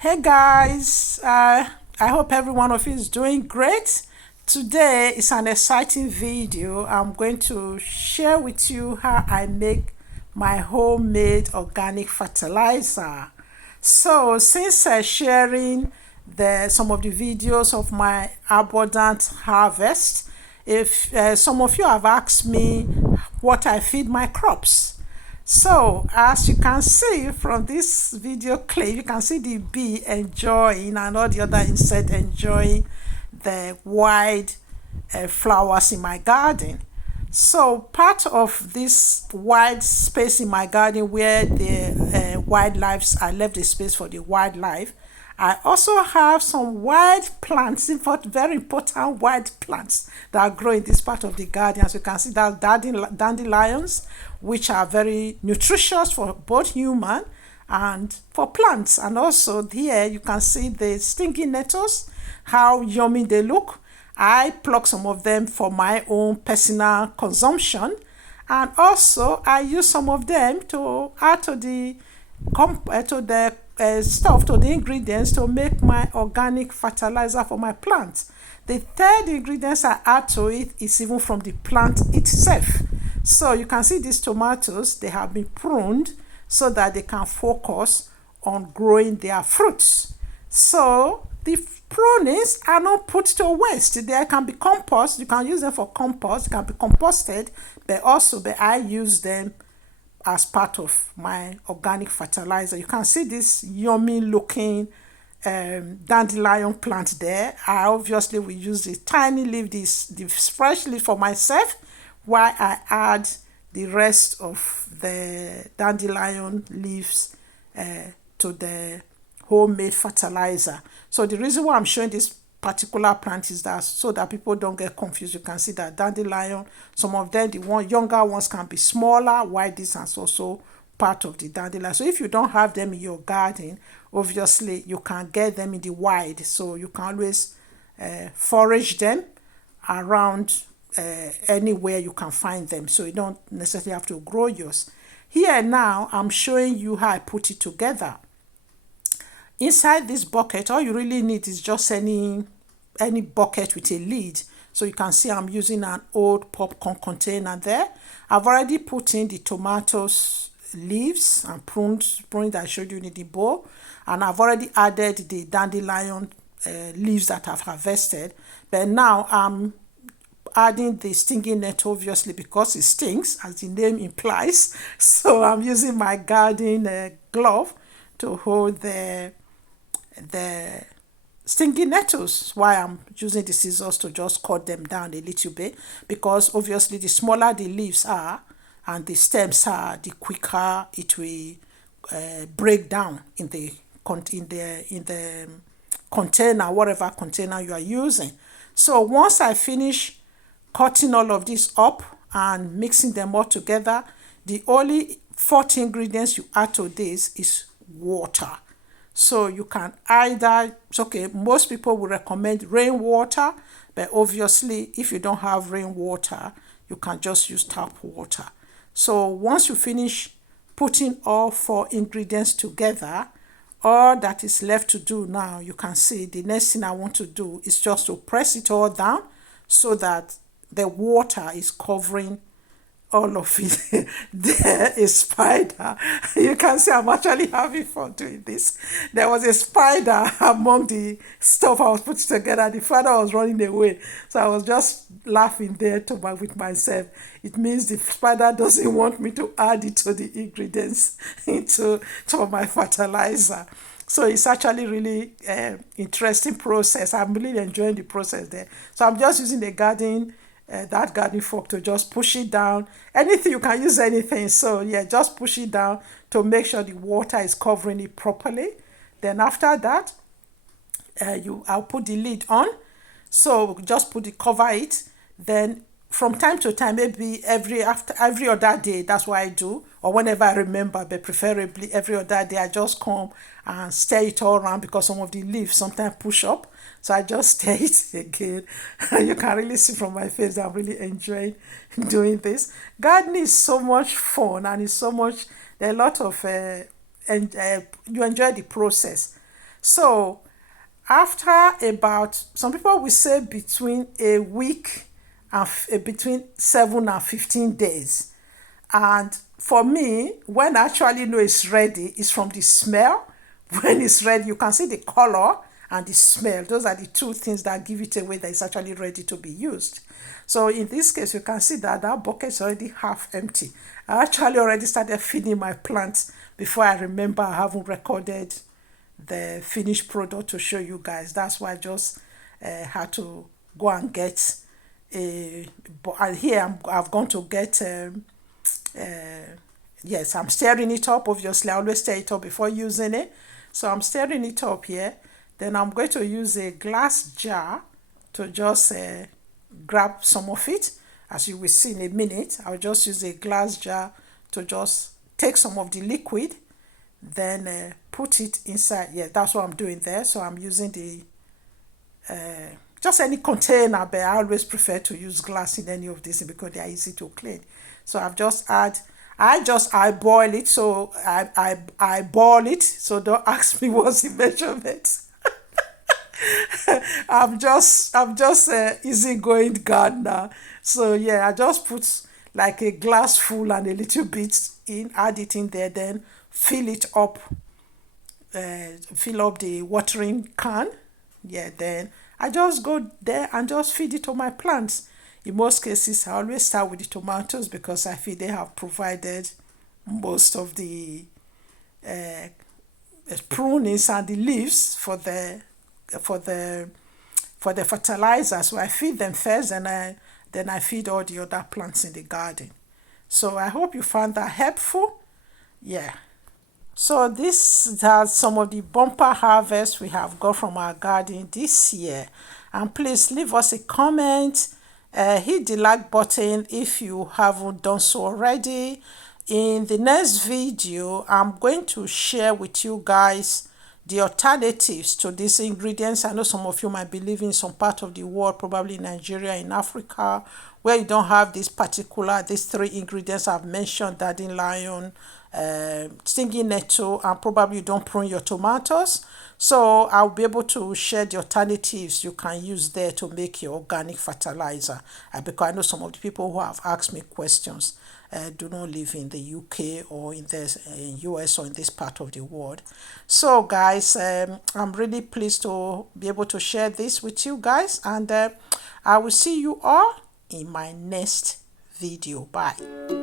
Hey guys, I hope every one of you is doing great. Today is an exciting video. I'm going to share with you how I make my homemade organic fertilizer. So, since sharing some of the videos of my abundant harvest, if some of you have asked me what I feed my crops. So, as you can see from this video clip, you can see the bee enjoying and all the other insects enjoying the wild flowers in my garden. So, part of this wide space in my garden where the wildlife, I left the space for the wildlife. I also have some wild plants, in fact, very important wild plants that grow in this part of the garden. As you can see, that's dandelions, which are very nutritious for both human and for plants. And also here you can see the stinging nettles, how yummy they look. I pluck some of them for my own personal consumption, and also I use some of them to add to the stuff, to the ingredients to make my organic fertilizer for my plants. The third ingredients I add to it is even from the plant itself. So you can see these tomatoes, they have been pruned so that they can focus on growing their fruits. So the prunings are not put to waste. They can be compost. You can use them for compost. It can be composted, but I use them as part of my organic fertilizer. You can see this yummy looking dandelion plant there. I obviously will use the tiny leaf, the fresh leaf for myself, while I add the rest of the dandelion leaves to the homemade fertilizer. So the reason why I'm showing this particular plant is that so that people don't get confused. You can see that dandelion, some of them, the younger ones can be smaller, while this is also part of the dandelion. So if you don't have them in your garden, obviously you can get them in the wild. So you can always forage them around anywhere you can find them. So you don't necessarily have to grow yours. Here now, I'm showing you how I put it together. Inside this bucket, all you really need is just any bucket with a lid. So you can see I'm using an old popcorn container there. I've already put in the tomatoes leaves and prunes that I showed you in the bowl. And I've already added the dandelion leaves that I've harvested. But now I'm adding the stinging net, obviously, because it stings, as the name implies. So I'm using my garden glove to hold the stinging nettles, while I'm using the scissors to just cut them down a little bit, because obviously the smaller the leaves are and the stems are, the quicker it will break down in the container, whatever container you are using. So once I finish cutting all of this up and mixing them all together, the only fourth ingredients you add to this is water. So you can either, it's okay, most people will recommend rainwater, but obviously if you don't have rainwater, you can just use tap water. So once you finish putting all four ingredients together, all that is left to do now, you can see the next thing I want to do is just to press it all down so that the water is covering all of it. There is spider. You can see I'm actually having fun doing this. There was a spider among the stuff I was putting together. The spider was running away. So I was just laughing there with myself. It means the spider doesn't want me to add it to the ingredients to my fertilizer. So it's actually really interesting process. I'm really enjoying the process there. So I'm just using that garden fork to just push it down. Anything, you can use anything. So yeah, just push it down to make sure the water is covering it properly. Then after that, I'll put the lid on. So just cover it. Then from time to time, maybe every other day, that's what I do, or whenever I remember, but preferably every other day, I just come and stir it all around, because some of the leaves sometimes push up. So I just stir it again. You can really see from my face that I'm really enjoying doing this. Gardening is so much fun, and it's so much, there are a lot of, you enjoy the process. So after about, some people will say between a week and between 7 and 15 days. And for me, when I actually know it's ready, it's from the smell. When it's ready, you can see the color and the smell. Those are the two things that give it away that it's actually ready to be used. So in this case, you can see that that bucket is already half empty. I actually already started feeding my plants before I remember I haven't recorded the finished product to show you guys. That's why I just had to go and get a. And here I've gone to get. Yes, I'm stirring it up. Obviously, I always stir it up before using it. So I'm stirring it up here. Then I'm going to use a glass jar to just grab some of it. As you will see in a minute, I'll just use a glass jar to just take some of the liquid, then put it inside. Yeah, that's what I'm doing there. So I'm using the just any container, but I always prefer to use glass in any of this because they are easy to clean. So I just eyeball it. So I boil it. So don't ask me what's the measurement. I'm just easygoing gardener. So yeah, I just put like a glass full and a little bit in, add it in there, then fill up the watering can. Yeah, then I just go there and just feed it to my plants. In most cases, I always start with the tomatoes because I feel they have provided most of the prunings and the leaves for the for the fertilizer. So I feed them first, and then I feed all the other plants in the garden. So I hope you found that helpful. Yeah. So this are some of the bumper harvests we have got from our garden this year. And please leave us a comment. Hit the like button if you haven't done so already. In the next video, I'm going to share with you guys the alternatives to these ingredients. I know some of you might be living in some part of the world, probably in Nigeria, in Africa, where you don't have these three ingredients I've mentioned: dandelion, stinging nettle, and probably you don't prune your tomatoes. So I'll be able to share the alternatives you can use there to make your organic fertilizer. Because I know some of the people who have asked me questions do not live in the UK or in the US or in this part of the world. So guys, I'm really pleased to be able to share this with you guys, and I will see you all in my next video. Bye.